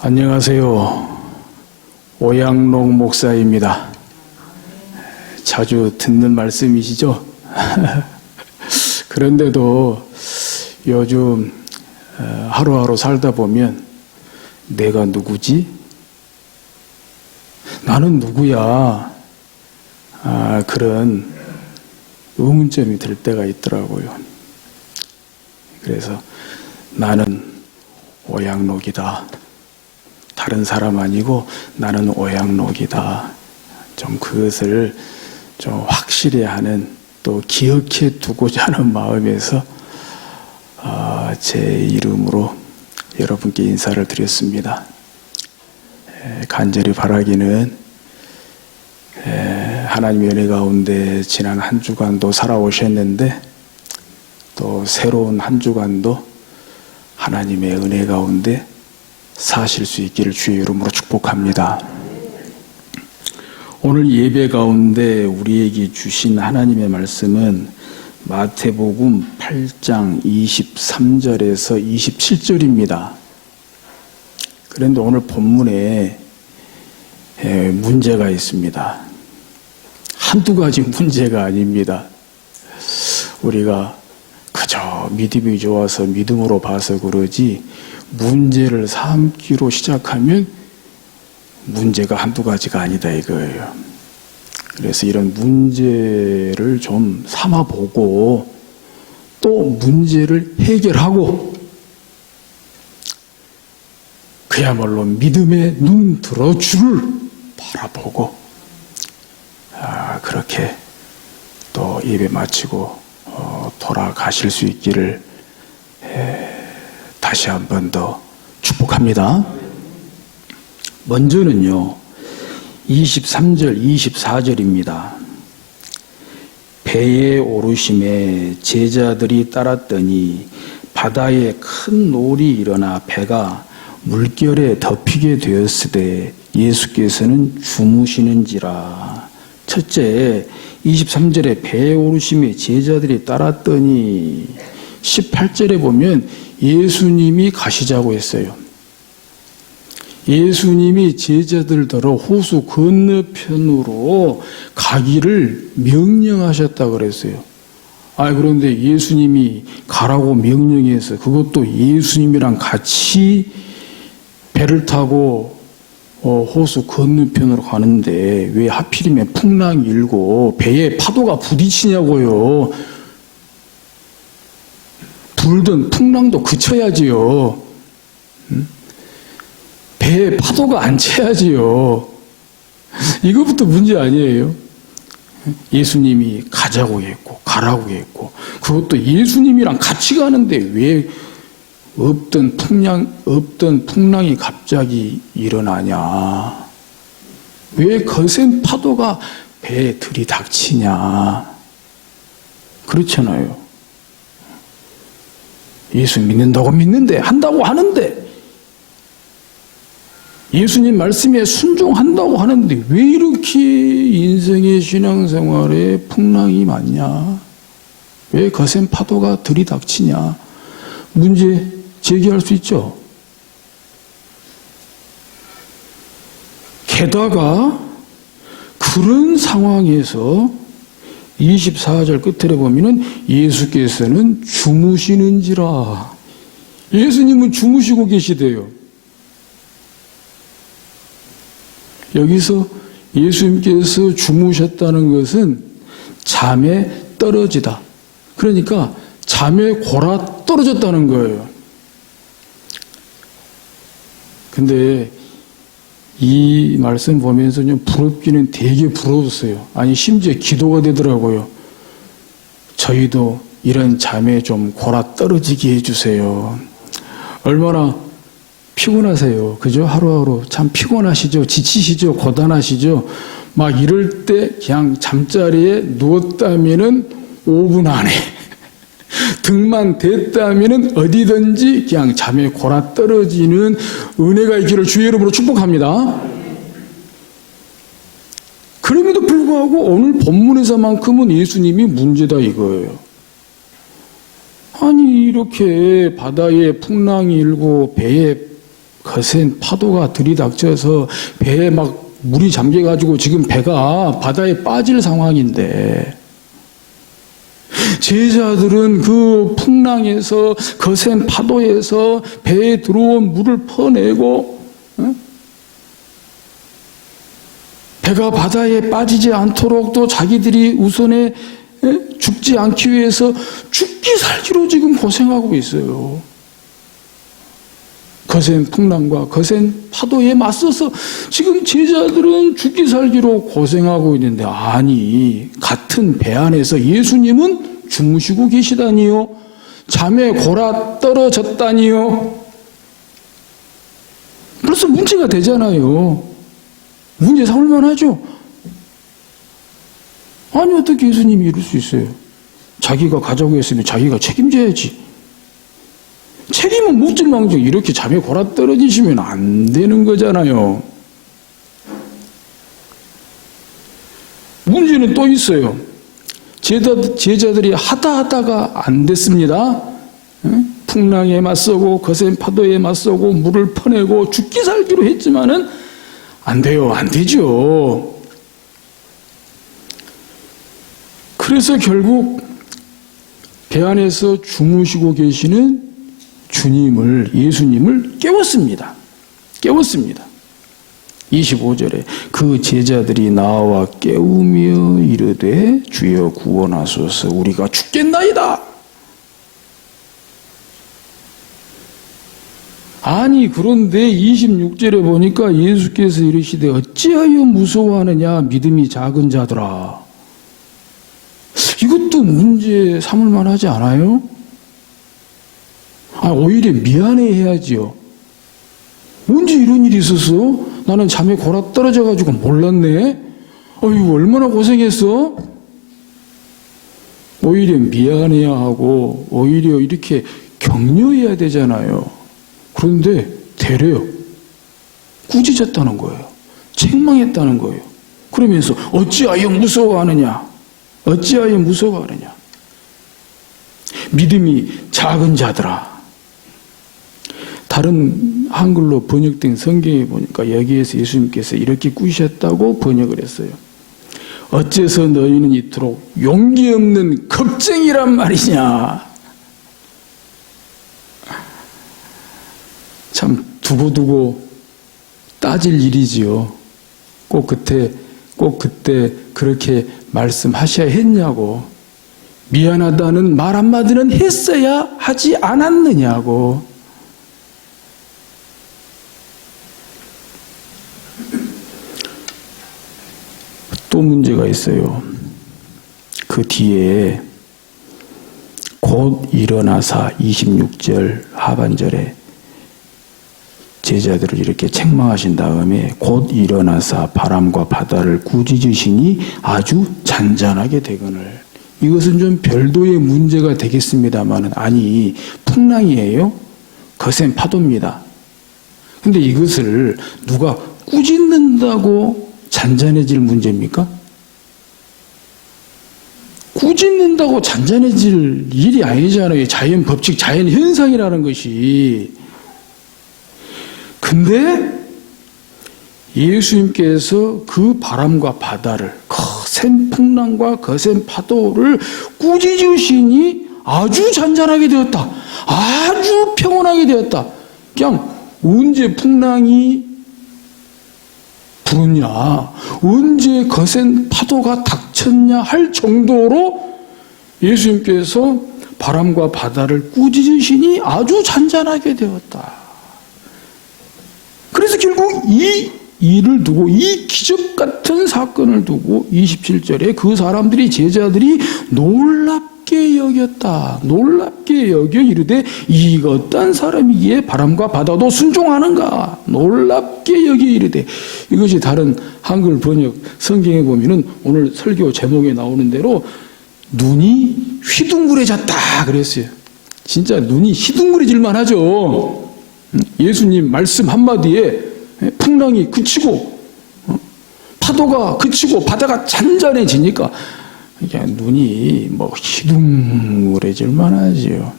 안녕하세요. 오양록 목사입니다. 자주 듣는 말씀이시죠? 그런데도 요즘 하루하루 살다 보면 내가 누구지? 나는 누구야? 그런 의문점이 들 때가 있더라고요. 그래서 나는 오양록이다. 다른 사람 아니고 나는 오양록이다. 좀 그것을 좀 확실히 하는, 또 기억해 두고자 하는 마음에서 제 이름으로 여러분께 인사를 드렸습니다. 간절히 바라기는 하나님의 은혜 가운데 지난 한 주간도 살아오셨는데, 또 새로운 한 주간도 하나님의 은혜 가운데 사실 수 있기를 주의 이름으로 축복합니다. 오늘 예배 가운데 우리에게 주신 하나님의 말씀은 마태복음 8장 23절에서 27절입니다. 그런데 오늘 본문에 문제가 있습니다. 한두 가지 문제가 아닙니다. 우리가 그저 믿음이 좋아서 믿음으로 봐서 그러지, 문제를 삼기로 시작하면 문제가 한두 가지가 아니다 이거예요. 그래서 이런 문제를 좀 삼아보고 또 문제를 해결하고 그야말로 믿음의 눈 들어주를 바라보고 그렇게 또 예배 마치고 돌아가실 수 있기를 다시 한 번 더 축복합니다. 먼저는요, 23절, 24절입니다. 배에 오르심에 제자들이 따랐더니 바다에 큰 놀이 일어나 배가 물결에 덮이게 되었으되 예수께서는 주무시는지라. 첫째, 23절에 배에 오르심에 제자들이 따랐더니 18절에 보면 예수님이 가시자고 했어요. 예수님이 제자들더러 호수 건너편으로 가기를 명령하셨다 그랬어요. 그런데 예수님이 가라고 명령해서 그것도 예수님이랑 같이 배를 타고 호수 건너편으로 가는데 왜 하필이면 풍랑이 일고 배에 파도가 부딪히냐고요. 불던 풍랑도 그쳐야지요. 배에 파도가 안 채야지요. 이것부터 문제 아니에요. 예수님이 가자고 했고 가라고 했고 그것도 예수님이랑 같이 가는데 왜 없던 풍랑이 갑자기 일어나냐? 왜 거센 파도가 배에 들이닥치냐? 그렇잖아요. 예수 믿는다고 믿는데, 한다고 하는데, 예수님 말씀에 순종한다고 하는데 왜 이렇게 인생의 신앙생활에 풍랑이 많냐? 왜 거센 파도가 들이닥치냐? 문제 제기할 수 있죠. 게다가 그런 상황에서 24절 끝에 보면은 예수께서는 주무시는지라. 예수님은 주무시고 계시대요. 여기서 예수님께서 주무셨다는 것은 잠에 떨어지다. 그러니까 잠에 골아 떨어졌다는 거예요. 근데 이 말씀 보면서 좀 부럽기는 되게 부러웠어요. 심지어 기도가 되더라고요. 저희도 이런 잠에 좀 골아 떨어지게 해주세요. 얼마나 피곤하세요. 그죠? 하루하루 참 피곤하시죠? 지치시죠? 고단하시죠? 막 이럴 때 그냥 잠자리에 누웠다면은 5분 안에 등만 댔다면은 어디든지 그냥 잠에 골아 떨어지는 은혜가 있기를 주의 이름으로 축복합니다. 그럼에도 불구하고 오늘 본문에서만큼은 예수님이 문제다 이거예요. 이렇게 바다에 풍랑이 일고 배에 거센 파도가 들이닥쳐서 배에 막 물이 잠겨가지고 지금 배가 바다에 빠질 상황인데 제자들은 그 풍랑에서 거센 파도에서 배에 들어온 물을 퍼내고 배가 바다에 빠지지 않도록 또 자기들이 우선에 죽지 않기 위해서 죽기 살기로 지금 고생하고 있어요. 거센 풍랑과 거센 파도에 맞서서 지금 제자들은 죽기 살기로 고생하고 있는데, 아니 같은 배 안에서 예수님은 주무시고 계시다니요, 잠에 골아 떨어졌다니요. 벌써 문제가 되잖아요. 문제 삼을만 하죠. 아니 어떻게 예수님이 이럴 수 있어요? 자기가 가자고 했으면 자기가 책임져야지. 책임은 묻을망정 이렇게 잠에 골아 떨어지시면 안 되는 거잖아요. 문제는 또 있어요. 제자들이 하다가 안 됐습니다. 풍랑에 맞서고 거센 파도에 맞서고 물을 퍼내고 죽기 살기로 했지만은 안 돼요. 안 되죠. 그래서 결국 배 안에서 주무시고 계시는 예수님을 깨웠습니다. 25절에 그 제자들이 나와 깨우며 이르되 주여 구원하소서 우리가 죽겠나이다. 아니 그런데 26절에 보니까 예수께서 이르시되 어찌하여 무서워하느냐 믿음이 작은 자들아. 이것도 문제 삼을 만하지 않아요? 오히려 미안해해야지요. 언제 이런 일이 있었어? 나는 잠에 골아 떨어져가지고 몰랐네. 이거 얼마나 고생했어? 오히려 미안해야 하고 오히려 이렇게 격려해야 되잖아요. 그런데 되레요. 꾸짖었다는 거예요. 책망했다는 거예요. 그러면서 어찌하여 무서워하느냐? 어찌하여 무서워하느냐? 믿음이 작은 자들아. 다른 한글로 번역된 성경에 보니까 여기에서 예수님께서 이렇게 꾸짖었다고 번역을 했어요. 어째서 너희는 이토록 용기 없는 겁쟁이란 말이냐. 참 두고두고 따질 일이지요. 꼭 그때 그렇게 말씀하셔야 했냐고. 미안하다는 말 한마디는 했어야 하지 않았느냐고. 또 문제가 있어요. 그 뒤에 곧 일어나사 26절 하반절에 제자들을 이렇게 책망하신 다음에 곧 일어나사 바람과 바다를 꾸짖으시니 아주 잔잔하게 되거늘. 이것은 좀 별도의 문제가 되겠습니다만, 아니 풍랑이에요? 거센 파도입니다. 근데 이것을 누가 꾸짖는다고 잔잔해질 문제입니까? 꾸짖는다고 잔잔해질 일이 아니잖아요. 자연 법칙, 자연 현상이라는 것이. 근데 예수님께서 그 바람과 바다를, 거센 풍랑과 거센 파도를 꾸짖으시니 아주 잔잔하게 되었다. 아주 평온하게 되었다. 그냥 언제 풍랑이 부르냐, 언제 거센 파도가 닥쳤냐 할 정도로 예수님께서 바람과 바다를 꾸짖으시니 아주 잔잔하게 되었다. 그래서 결국 이 일을 두고, 이 기적 같은 사건을 두고 27절에 그 사람들이, 제자들이 놀랍게 여겼다. 놀랍게 여겨 이르되 이것단 사람이기에 바람과 바다도 순종하는가. 놀랍게 여겨 이르되. 이것이 다른 한글 번역 성경에 보면은 오늘 설교 제목에 나오는 대로 눈이 휘둥그레졌다 그랬어요. 진짜 눈이 휘둥그레질만 하죠. 예수님 말씀 한마디에 풍랑이 그치고 파도가 그치고 바다가 잔잔해지니까 그냥 눈이 휘둥그레질만 하지요.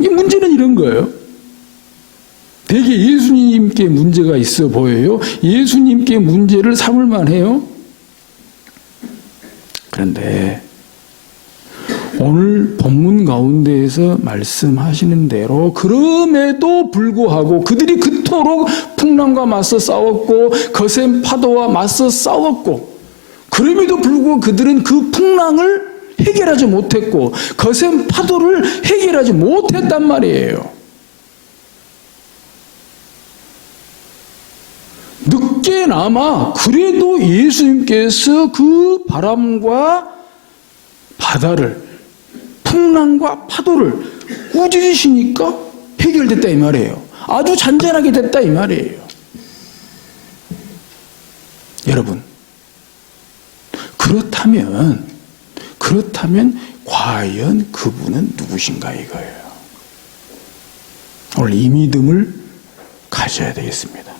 이 문제는 이런 거예요. 되게 예수님께 문제가 있어 보여요? 예수님께 문제를 삼을 만해요? 그런데 오늘 본문 가운데에서 말씀하시는 대로 그럼에도 불구하고 그들이 그토록 풍랑과 맞서 싸웠고 거센 파도와 맞서 싸웠고 그럼에도 불구하고 그들은 그 풍랑을 해결하지 못했고 거센 파도를 해결하지 못했단 말이에요. 늦게나마 그래도 예수님께서 그 바람과 바다를 풍랑과 파도를 꾸짖으시니까 해결됐다 이 말이에요. 아주 잔잔하게 됐다 이 말이에요. 여러분, 그렇다면 과연 그분은 누구신가 이거예요. 오늘 이 믿음을 가져야 되겠습니다.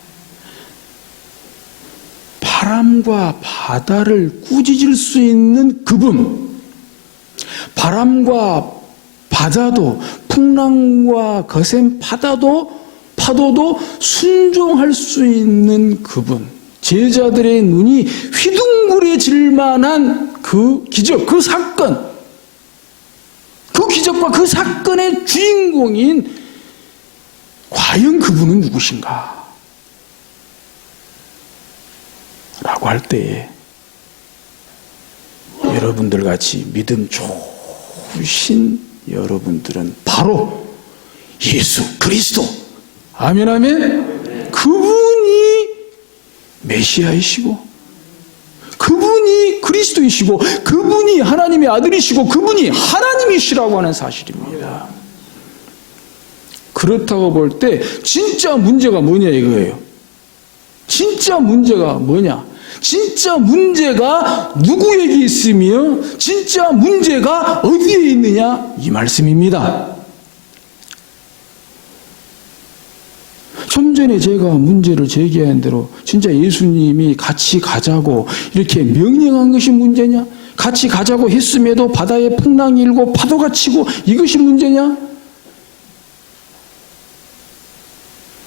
바람과 바다를 꾸짖을 수 있는 그분, 바람과 바다도 풍랑과 거센 파도도 순종할 수 있는 그분, 제자들의 눈이 휘둥그레질 만한 그 기적, 그 사건, 그 기적과 그 사건의 주인공인 과연 그분은 누구신가? 라고 할 때에 여러분들 같이 믿음 좋으신 여러분들은 바로 예수 그리스도, 아멘 아멘, 그분이 메시아이시고 그분이 그리스도이시고 그분이 하나님의 아들이시고 그분이 하나님이시라고 하는 사실입니다. 그렇다고 볼 때 진짜 문제가 뭐냐 이거예요. 진짜 문제가 뭐냐? 진짜 문제가 누구에게 있으며 진짜 문제가 어디에 있느냐 이 말씀입니다. 좀 전에 제가 문제를 제기한 대로 진짜 예수님이 같이 가자고 이렇게 명령한 것이 문제냐? 같이 가자고 했음에도 바다에 풍랑이 일고 파도가 치고 이것이 문제냐?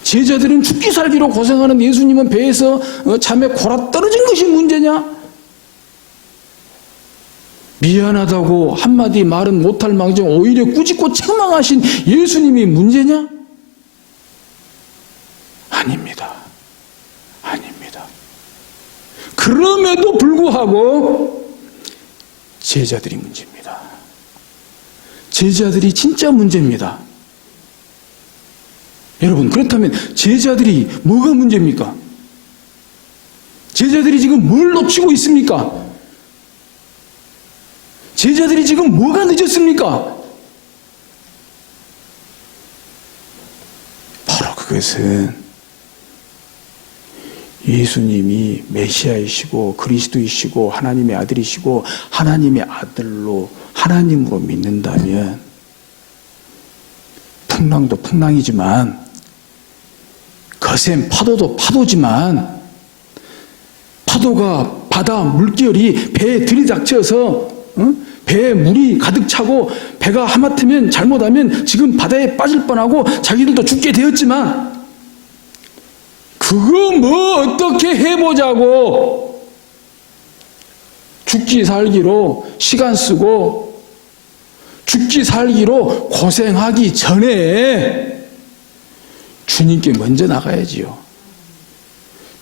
제자들은 죽기 살기로 고생하는 예수님은 배에서 잠에 골아 떨어진 것이 문제냐? 미안하다고 한마디 말은 못할 망정 오히려 꾸짖고 책망하신 예수님이 문제냐? 아닙니다. 아닙니다. 그럼에도 불구하고 제자들이 문제입니다. 제자들이 진짜 문제입니다. 여러분, 그렇다면 제자들이 뭐가 문제입니까? 제자들이 지금 뭘 놓치고 있습니까? 제자들이 지금 뭐가 늦었습니까? 바로 그것은 예수님이 메시아이시고 그리스도이시고 하나님의 아들이시고 하나님의 아들로 하나님으로 믿는다면 풍랑도 풍랑이지만 거센 파도도 파도지만 파도가 바다 물결이 배에 들이닥쳐서 배에 물이 가득 차고 배가 하마터면 잘못하면 지금 바다에 빠질 뻔하고 자기들도 죽게 되었지만 그거 뭐 어떻게 해보자고 죽기 살기로 시간 쓰고 죽기 살기로 고생하기 전에 주님께 먼저 나가야지요.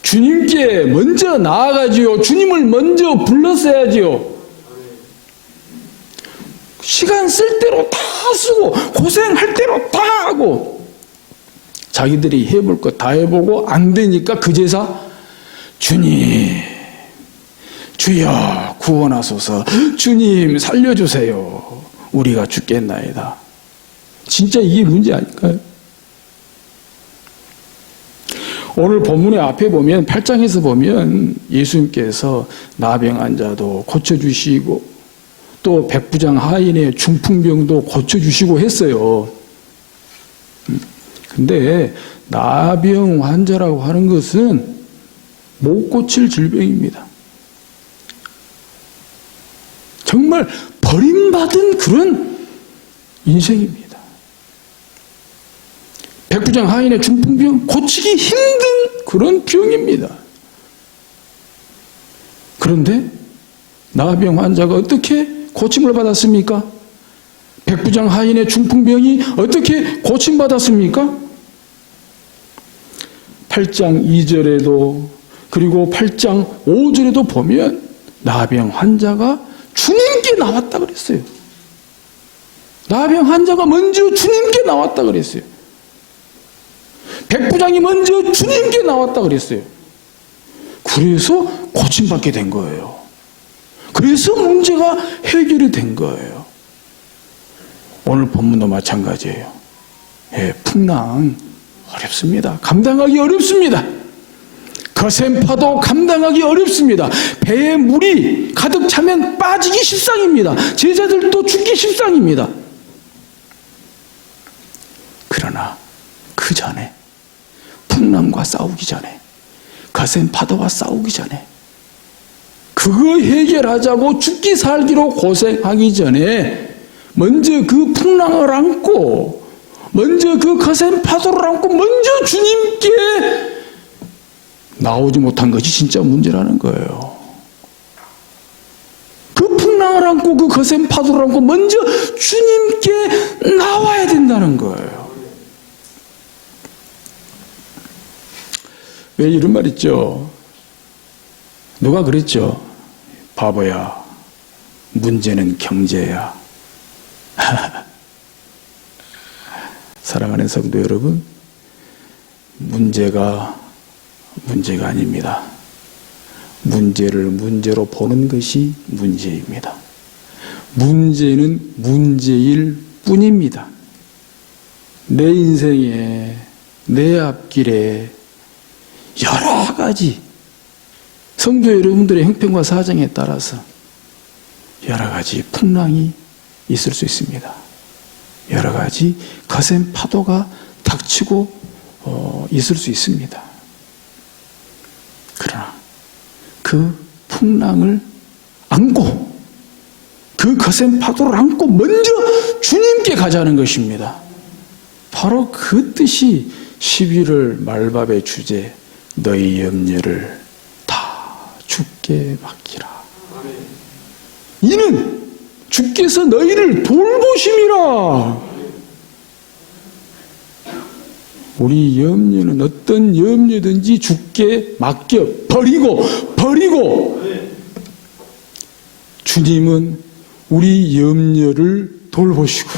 주님께 먼저 나아가지요. 주님을 먼저 불렀어야지요. 시간 쓸 대로 다 쓰고 고생할 대로 다 하고 자기들이 해볼 거 다 해보고 안 되니까 그제서 주님 주여 구원하소서, 주님 살려주세요, 우리가 죽겠나이다. 진짜 이게 문제 아닐까요? 오늘 본문의 앞에 보면 8장에서 보면 예수님께서 나병 환자도 고쳐주시고 또 백부장 하인의 중풍병도 고쳐주시고 했어요. 근데 나병 환자라고 하는 것은 못 고칠 질병입니다. 정말 버림받은 그런 인생입니다. 백부장 하인의 중풍병, 고치기 힘든 그런 병입니다. 그런데 나병 환자가 어떻게 고침을 받았습니까? 백부장 하인의 중풍병이 어떻게 고침받았습니까? 8장 2절에도 그리고 8장 5절에도 보면 나병 환자가 주님께 나왔다 그랬어요. 나병 환자가 먼저 주님께 나왔다 그랬어요. 백부장이 먼저 주님께 나왔다 그랬어요. 그래서 고침받게 된 거예요. 그래서 문제가 해결이 된 거예요. 오늘 본문도 마찬가지예요. 예, 풍랑 어렵습니다. 감당하기 어렵습니다. 거센 파도 감당하기 어렵습니다. 배에 물이 가득 차면 빠지기 십상입니다. 제자들도 죽기 십상입니다. 그러나 그 전에 풍랑과 싸우기 전에 거센 파도와 싸우기 전에 그거 해결하자고 죽기 살기로 고생하기 전에 먼저 그 풍랑을 안고 먼저 그 거센 파도를 안고 먼저 주님께 나오지 못한 것이 진짜 문제라는 거예요. 그 풍랑을 안고 그 거센 파도를 안고 먼저 주님께 나와야 된다는 거예요. 왜 이런 말 있죠? 누가 그랬죠? 바보야, 문제는 경제야. 사랑하는 성도 여러분, 문제가 아닙니다. 문제를 문제로 보는 것이 문제입니다. 문제는 문제일 뿐입니다. 내 인생에, 내 앞길에 여러 가지 성도 여러분들의 형편과 사정에 따라서 여러 가지 풍랑이 있을 수 있습니다. 여러 가지 거센 파도가 닥치고 있을 수 있습니다. 그러나 그 풍랑을 안고 그 거센 파도를 안고 먼저 주님께 가자는 것입니다. 바로 그 뜻이 11월 말밥의 주제 너희 염려를 다 주께 맡기라. 이는 주께서 너희를 돌보심이라. 우리 염려는 어떤 염려든지 주께 맡겨 버리고 주님은 우리 염려를 돌보시고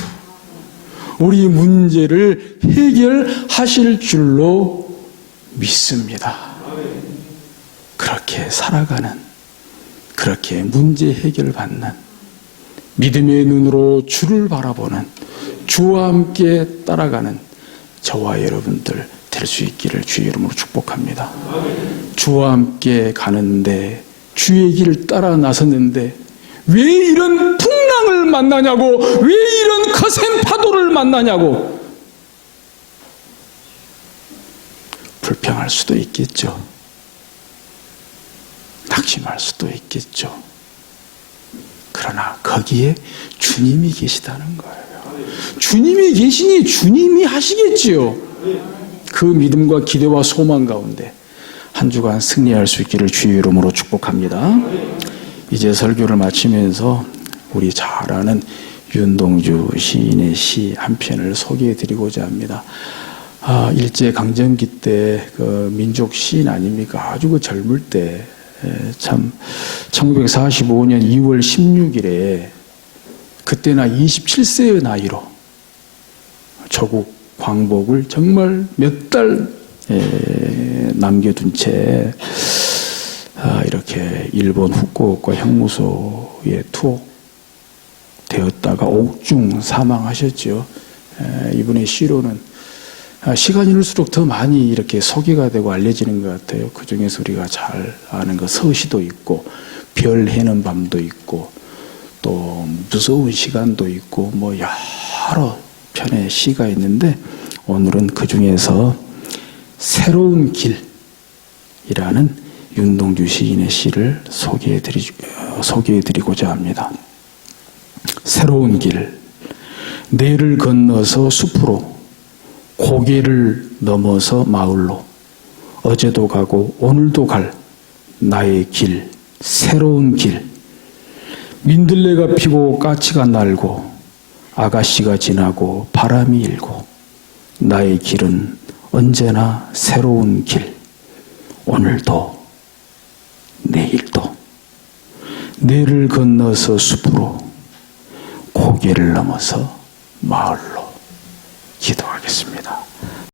우리 문제를 해결하실 줄로 믿습니다. 그렇게 살아가는, 그렇게 문제 해결을 받는 믿음의 눈으로 주를 바라보는, 주와 함께 따라가는 저와 여러분들 될 수 있기를 주의 이름으로 축복합니다. 주와 함께 가는데 주의 길을 따라 나섰는데 왜 이런 풍랑을 만나냐고, 왜 이런 거센 파도를 만나냐고 불평할 수도 있겠죠. 낙심할 수도 있겠죠. 그러나 거기에 주님이 계시다는 거예요. 주님이 계시니 주님이 하시겠지요. 그 믿음과 기대와 소망 가운데 한 주간 승리할 수 있기를 주의 이름으로 축복합니다. 이제 설교를 마치면서 우리 잘 아는 윤동주 시인의 시 한 편을 소개해 드리고자 합니다. 일제강점기 때 그 민족 시인 아닙니까? 아주 그 젊을 때 참 1945년 2월 16일에 그때나 27세의 나이로 조국 광복을 정말 몇 달 남겨둔 채 이렇게 일본 후쿠오카 형무소에 투옥되었다가 옥중 사망하셨죠. 이분의 시로는 시간이 흐를수록 더 많이 이렇게 소개가 되고 알려지는 것 같아요. 그 중에서 우리가 잘 아는 거 서시도 있고 별 해는 밤도 있고 또 무서운 시간도 있고 뭐 여러 편의 시가 있는데 오늘은 그 중에서 새로운 길이라는 윤동주 시인의 시를 소개해드리고자 합니다. 새로운 길, 내를 건너서 숲으로 고개를 넘어서 마을로 어제도 가고 오늘도 갈 나의 길, 새로운 길. 민들레가 피고 까치가 날고 아가씨가 지나고 바람이 일고 나의 길은 언제나 새로운 길. 오늘도 내일도 내를 건너서 숲으로 고개를 넘어서 마을로 기도하겠습니다.